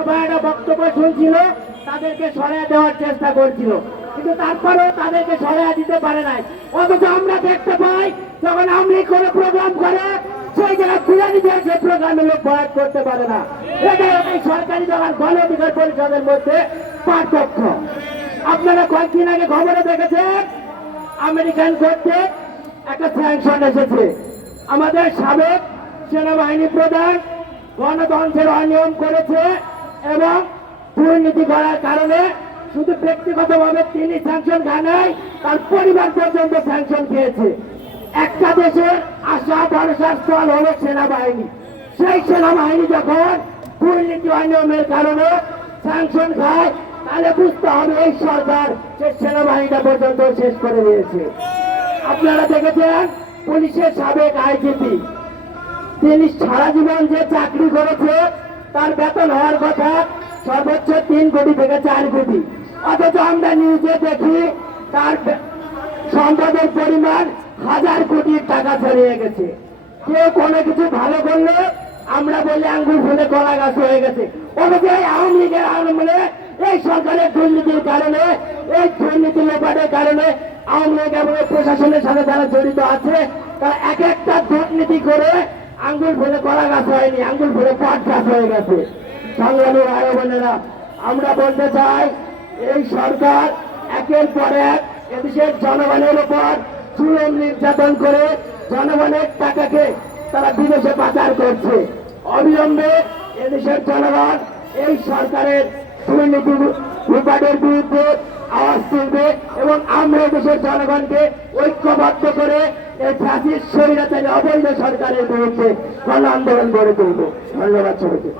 একটা বক্তব্য শুনছিল, তাদেরকে সরাই দেওয়ার চেষ্টা করছিল। কিন্তু তারপরেও তাদেরকে সরাই দিতে পারে নাই। অথচ আমরা দেখতে পাই, যখন আমলি করে প্রোগ্রাম করে, সেই জায়গায় বিরিয়ানি দিয়ে সেই প্রোগ্রামে লোক বয়াত করতে পারে না। এটা এই সরকারি দলের গণ অধিকার পরিষদের মধ্যে পার্থক্য। আপনারা কয়েকদিন আগে খবরে দেখেছেন, আমেরিকান করতে একটা স্যাংশন এসেছে। আমাদের সাবেক সেনাবাহিনী প্রধান গণতন্ত্রের অনিয়ম করেছে। এবং দুর্নীতি করার কারণে শুধু ব্যক্তিগতভাবে তিনি স্যাংশন খায় নাই, তার পরিবার পর্যন্ত স্যাংশন খেয়েছে। একটা দেশের আশা ভরসার স্থল হলো সেনাবাহিনী। সেই সেনাবাহিনী যখন দুর্নীতি অনিয়মের কারণে স্যাংশন খায়, তাহলে বুঝতে হবে এই সরকার সে সেনাবাহিনীটা পর্যন্ত শেষ করে দিয়েছে। আপনারা দেখেছেন পুলিশের সাবেক আইজিপি, তিনি সারা জীবন যে চাকরি করেছে তার বেতন হওয়ার কথা সর্বোচ্চ তিন কোটি থেকে চার কোটি। অথচ আমরা নিউজে দেখি তার সম্পদের পরিমাণ হাজার কোটি টাকা ছড়িয়ে গেছে। কেউ কোনো কিছু ভালো করলে আমরা বলি আঙ্গুল ফুলে কলা গাছ হয়ে গেছে। অথচ এই আওয়ামী লীগের আমলে এই সরকারের দুর্নীতির কারণে, এই দুর্নীতি লোপাটের কারণে আওয়ামী লীগ এবং প্রশাসনের সাথে যারা জড়িত আছে, তারা এক একটা দুর্নীতি করে আঙ্গুল ফুলে কলা গাছ হয়নি, আঙ্গুল ফুলে পাট গাছ হয়ে গেছে। সংগ্রামী ভাই বোনেরা আমরা বলতে চাই, এই সরকার একের পর এক এদেশের জনগণের উপর জুলুম নির্যাতন করে জনগণের টাকাকে তারা বিদেশে পাচার করছে। অবিলম্বে এদেশের জনগণ এই সরকারের দুর্নীতি রূপাটের বিরুদ্ধে আওয়াজ তুলবে এবং আমরা দেশের জনগণকে ঐক্যবদ্ধ করে এই ফ্যাসিস্ট স্বৈরাচারী অবৈধ সরকারের বিরুদ্ধে গণ আন্দোলন গড়ে তুলব। ধন্যবাদ সবাইকে।